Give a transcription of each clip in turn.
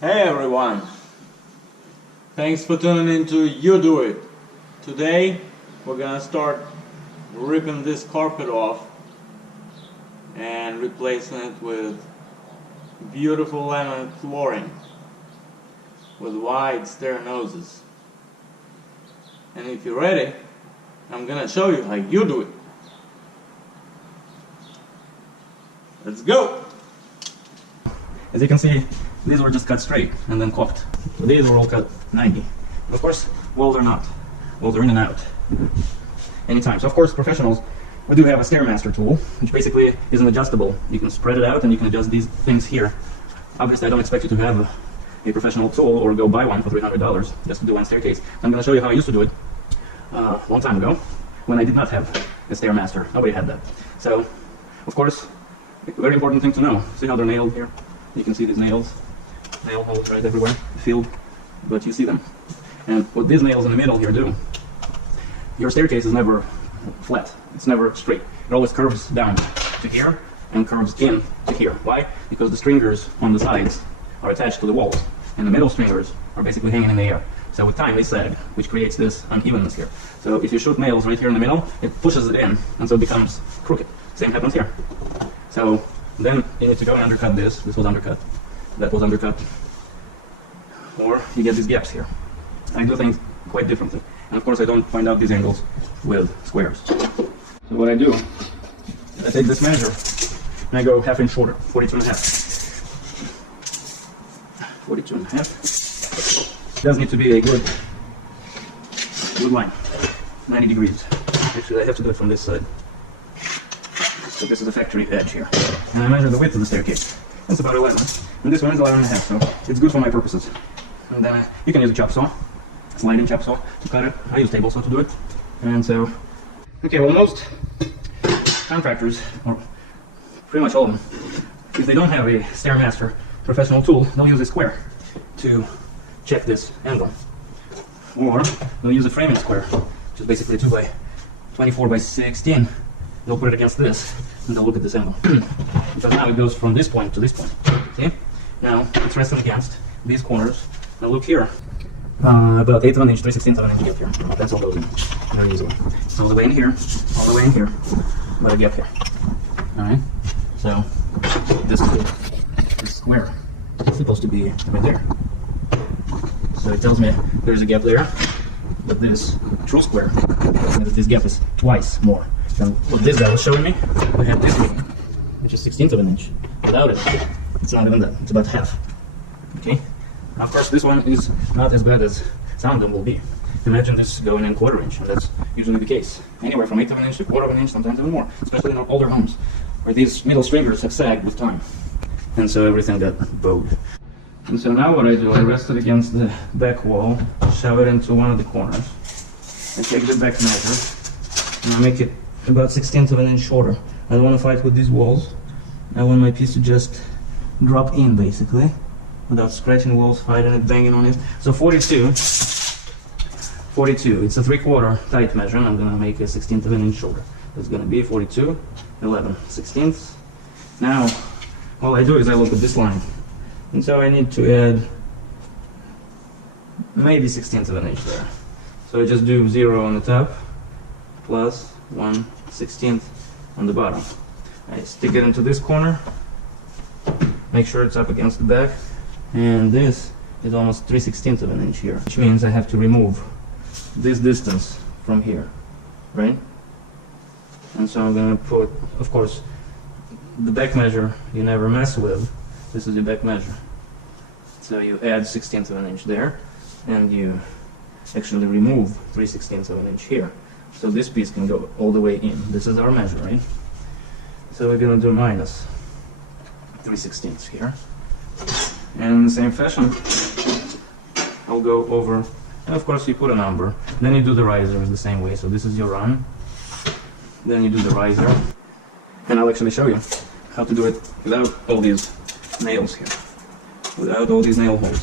Hey everyone! Thanks for tuning in to YouDoIt. Today we're gonna start ripping this carpet off and replacing it with beautiful laminate flooring with wide stair noses. And if you're ready, I'm gonna show you how you do it. Let's go! As you can see, these were just cut straight and then caulked. These were all cut 90. Of course, walls are not. Walls are in and out anytime. So of course, professionals, we do have a Stairmaster tool, which basically is an adjustable. You can spread it out and you can adjust these things here. Obviously, I don't expect you to have a professional tool or go buy one for $300 just to do one staircase. I'm going to show you how I used to do it a long time ago when I did not have a Stairmaster. Nobody had that. So, of course, a very important thing to know. See how they're nailed here? You can see these nails. Nail holes right everywhere, field, but you see them. And what these nails in the middle here do, your staircase is never flat. It's never straight. It always curves down to here and curves in to here. Why? Because the stringers on the sides are attached to the walls, and the middle stringers are basically hanging in the air. So with time they sag, which creates this unevenness here. So if you shoot nails right here in the middle, it pushes it in, and so it becomes crooked. Same happens here. So then you need to go and undercut this. This was undercut. That was undercut. Or you get these gaps here. I do things quite differently. And of course I don't find out these angles with squares. So what I do, I take this measure and I go ½ inch shorter, 42 and a half. 42 and a half. It does need to be a good line, 90 degrees. Actually I have to do it from this side. So this is the factory edge here. And I measure the width of the staircase. It's about 11. And this one is 11 and a half, so it's good for my purposes. And then you can use a chop saw, sliding chop saw to cut it. I use table saw to do it. And so, okay, well most contractors, or pretty much all of them, if they don't have a Stairmaster professional tool, they'll use a square to check this angle. Or they'll use a framing square, which is basically 2 by 24 by 16. They'll put it against this, and they'll look at this angle. Because now it goes from this point to this point. See? Now it's resting against these corners. Now look here. About 1/8 of an inch, 3/16 of an inch gap here. That's all goes in very easily. All the way in here, all the way in here, but a gap here. Alright? So this square is supposed to be right there. So it tells me there's a gap there, but this true square tells me that this gap is twice more. And what this guy was showing me, we have this one, which is 1/16 of an inch. Without it, it's not even that. It's about half. Okay? Now, of course, this one is not as bad as some of them will be. Imagine this going in 1/4 inch, and that's usually the case. Anywhere from 1/8 of an inch to 1/4 of an inch, sometimes even more. Especially in older homes, where these middle stringers have sagged with time. And so everything got bowed. And so now what I do, I rest it against the back wall, shove it into one of the corners. I take the back measure, and I make it about 1/16 of an inch shorter. I don't want to fight with these walls. I want my piece to just drop in, basically, without scratching walls, fighting it, banging on it. So 42, it's a 3/4 tight measure, and I'm going to make a 1/16 of an inch shorter. It's going to be 42, 11, 16ths. Now, all I do is I look at this line. And so I need to add maybe 1/16 of an inch there. So I just do 0 on the top, plus 1/16 on the bottom. I stick it into this corner, make sure it's up against the back, and this is almost 3/16 of an inch here, which means I have to remove this distance from here, right? And so I'm going to put, of course, the back measure you never mess with. This is your back measure. So you add 1/16 of an inch there, and you actually remove 3/16 of an inch here. So this piece can go all the way in. This is our measure, right? So we're going to do minus 3/16 here. And in the same fashion, I'll go over, and of course you put a number. Then you do the riser the same way. So this is your run. Then you do the riser. And I'll actually show you how to do it without all these nails here. Without all these nail holes.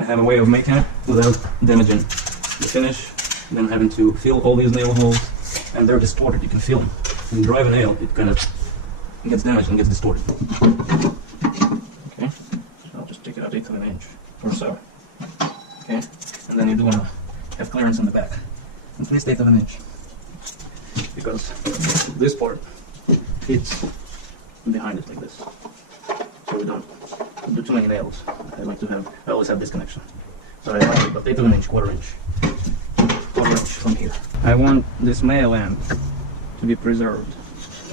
I have a way of making it without damaging the finish, then having to fill all these nail holes, and they're distorted. You can feel them. When you drive a nail, it kind of gets damaged and gets distorted. Okay, 1/8 of an inch or so. Okay, and then you do want to have clearance on the back, at least 1/8 of an inch, because this part fits behind it like this, so we don't do too many nails. I always have this connection, so I like about 1/8 of an inch, quarter inch from here. I want this male end to be preserved,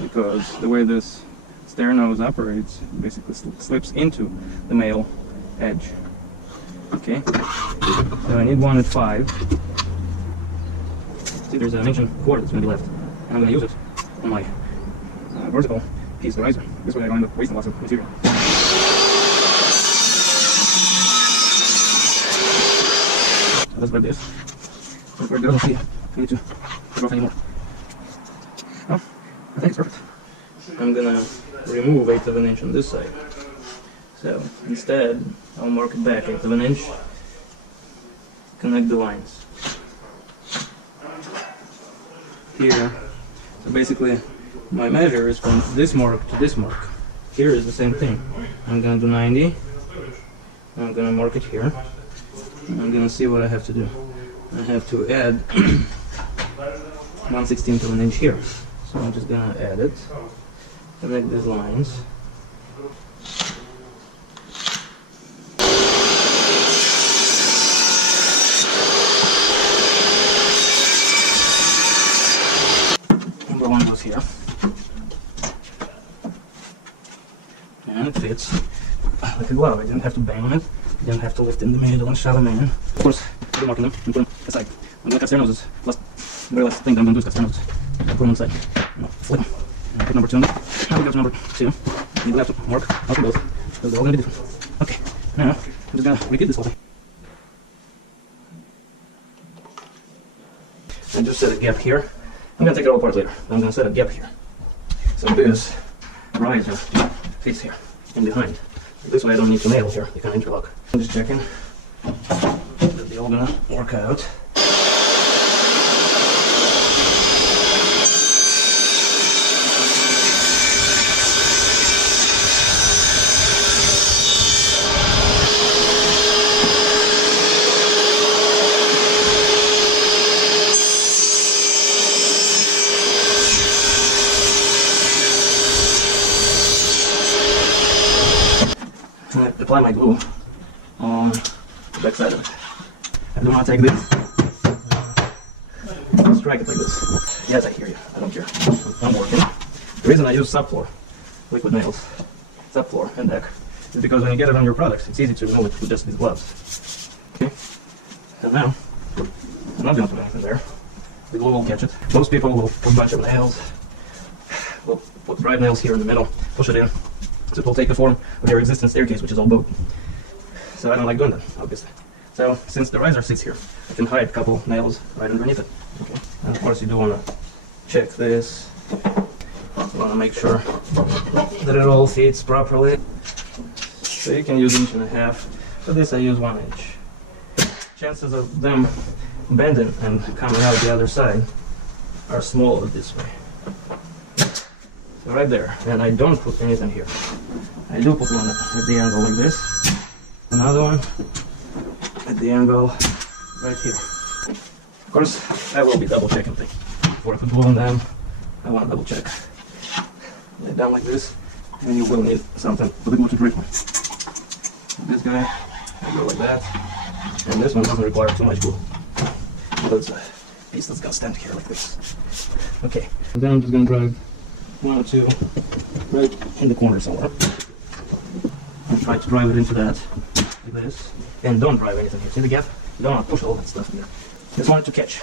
because the way this stair nose operates, it basically slips into the male edge. Okay, so I need one at 5. See, there's an inch and a quarter that's going to be left, and I'm going to use it on my vertical piece, the riser. This way I don't end up wasting lots of material. So let's grab this. Let's grab the other here. I need to take off anymore. Oh, I think it's perfect. I'm going to remove 1/8 of an inch on this side. So instead, I'll mark it back 1/8 of an inch, connect the lines here. So basically, my measure is from this mark to this mark. Here is the same thing. I'm gonna do 90. I'm gonna mark it here. I'm gonna see what I have to do. I have to add 1/16 of an inch here. So I'm just gonna add it, connect these lines. Number 1 goes here, and it fits like a glove. I didn't have to bang on it, I didn't have to lift in the middle and shove them in. Of course, I'm marking them and put them aside. I'm gonna cut stair noses. The very last thing that I'm gonna do is cut stair noses. I'll put them aside. Flip them. And I'll put number 2 in there. Now we go to number 2. You will have to mark out both, because they're all gonna be different. Okay, now I'm just gonna repeat this whole thing. And just set a gap here. I'm gonna take it all apart later. I'm gonna set a gap here. So this riser fits here and behind. This way I don't need to nail here. You can interlock. I'm just checking that they're all gonna work out. I apply my glue on the back side of it. I do not take this, strike it like this. Yes, I hear you. I don't care. I'm working. The reason I use subfloor liquid nails, subfloor and deck, is because when you get it on your products, it's easy to remove it with just these gloves. Okay. So now, I'm not going to put anything there. The glue will catch it. Most people will put a bunch of nails. We'll put drive nails here in the middle, push it in. So it will take the form of your existing staircase, which is all boat. So I don't like doing that, obviously. So since the riser sits here, I can hide a couple nails right underneath it. Okay. And of course you do want to check this. You want to make sure that it all fits properly. So you can use 1.5 inches. For this I use 1 inch. Chances of them bending and coming out the other side are smaller this way. So right there, and I don't put anything here. I do put one at the angle like this, another one at the angle right here. Of course, I will be double checking things. Before I put glue on them, I want to double check. Lay it down like this, and you will need something for the glue to grip. This guy, I go like that, and this one doesn't require too much glue. So it's a piece that's gonna stand here like this. Okay, and then I'm just gonna drive 1 or 2 right in the corner somewhere. And try to drive it into that like this. And don't drive anything here. See the gap? You don't want to push all that stuff in there. Just want it to catch.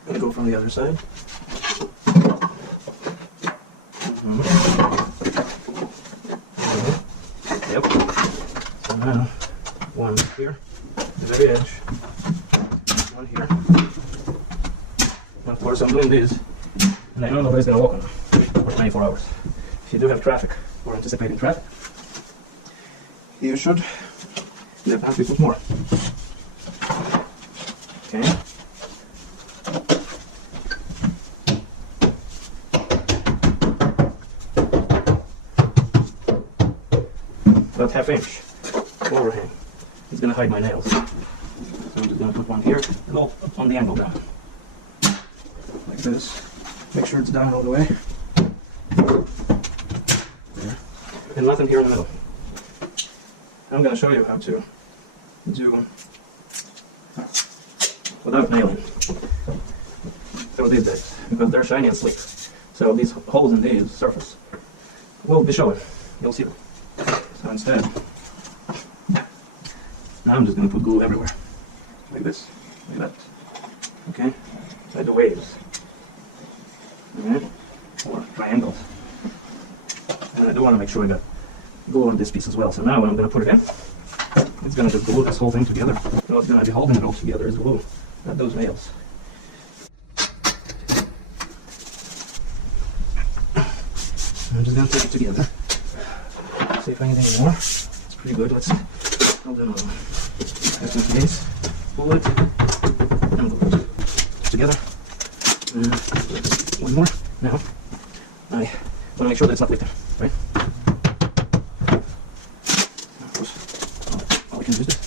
I'm gonna go from the other side. Yep. So now, one here. The very edge, one here. And of course I'm doing this, and I know nobody's gonna walk on them for 24 hours. If you do have traffic, or anticipating traffic, you should definitely put more. Okay. about 1/2 inch overhang. It's gonna hide my nails. So I'm just gonna put one here and I'll put on the angle down. Like this. Make sure it's down all the way. There. And nothing here in the middle. I'm gonna show you how to do without nailing. So these days, because they're shiny and sleek. So these holes in the surface will be showing. You'll see them. So instead, now I'm just going to put glue everywhere. Like this, like that. Okay? Like the waves. Alright? Or triangles. And I do want to make sure I got glue on this piece as well. So now when I'm going to put it in, it's going to just glue this whole thing together. So it's going to be holding it all together is glue, not those nails. I'm just going to take it together. See if I need any more. It's pretty good. Let's hold it on. Just in case. Pull it. And glue it together. One more. Now, I want to make sure that it's not leaking. Right? Of course, I can use this.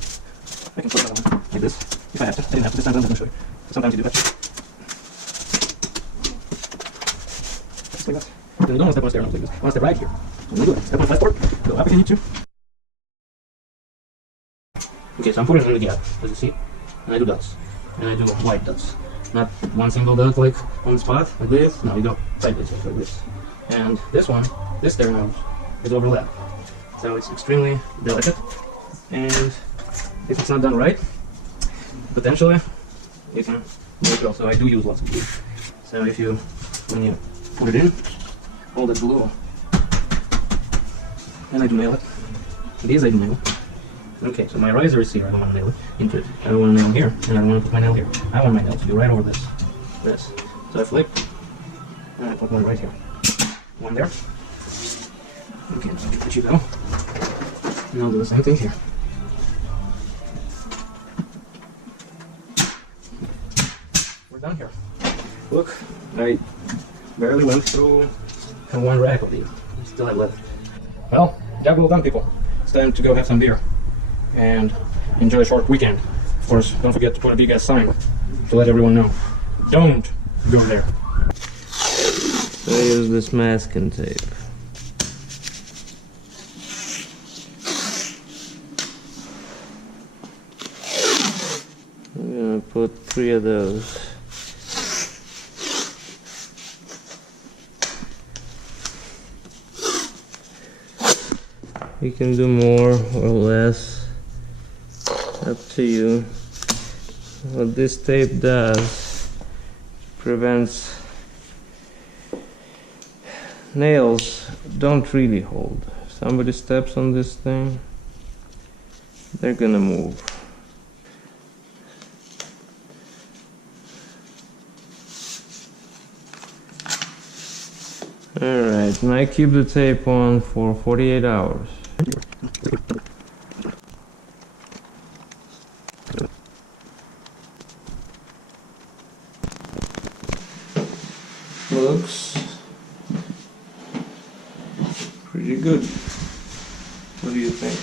I can put that on like this. If I have to. I didn't have to this time, I'm going to show you. Sometimes you do that. Just like that. Then you don't want to step on a stair nose like this. You want to step right here. I'm going to do it. Step on a flat board. Go up if you need to. Okay, so I'm putting it in the gap, as you see. And I do dots. And I do white dots. Not one single dot like on the spot, like this. No, you go sideways like this. And this one, this stair nose, is overlapped. So it's extremely delicate. And if it's not done right, potentially, you can break it off. So I do use lots of glue. So if you, when you put it in, all that glue. And I do nail it. These I do nail. Okay, so my riser is here. I don't want to nail it into it. I don't want to nail here, and I don't want to put my nail here. I want my nail to be right over this. This. So I flip, and I put one right here. One there. Okay, so let you go. And I'll do the same thing here. We're done here. Look, I barely went through one rack of these. Still have left. Well, job well done, people. It's time to go have some beer and enjoy a short weekend. Of course, don't forget to put a big ass sign to let everyone know. Don't go there. I use this masking tape. I'm gonna put 3 of those. You can do more or less, up to you. What this tape does, prevents nails don't really hold. If somebody steps on this thing, they're gonna move. Alright, and I keep the tape on for 48 hours. Looks pretty good. What do you think?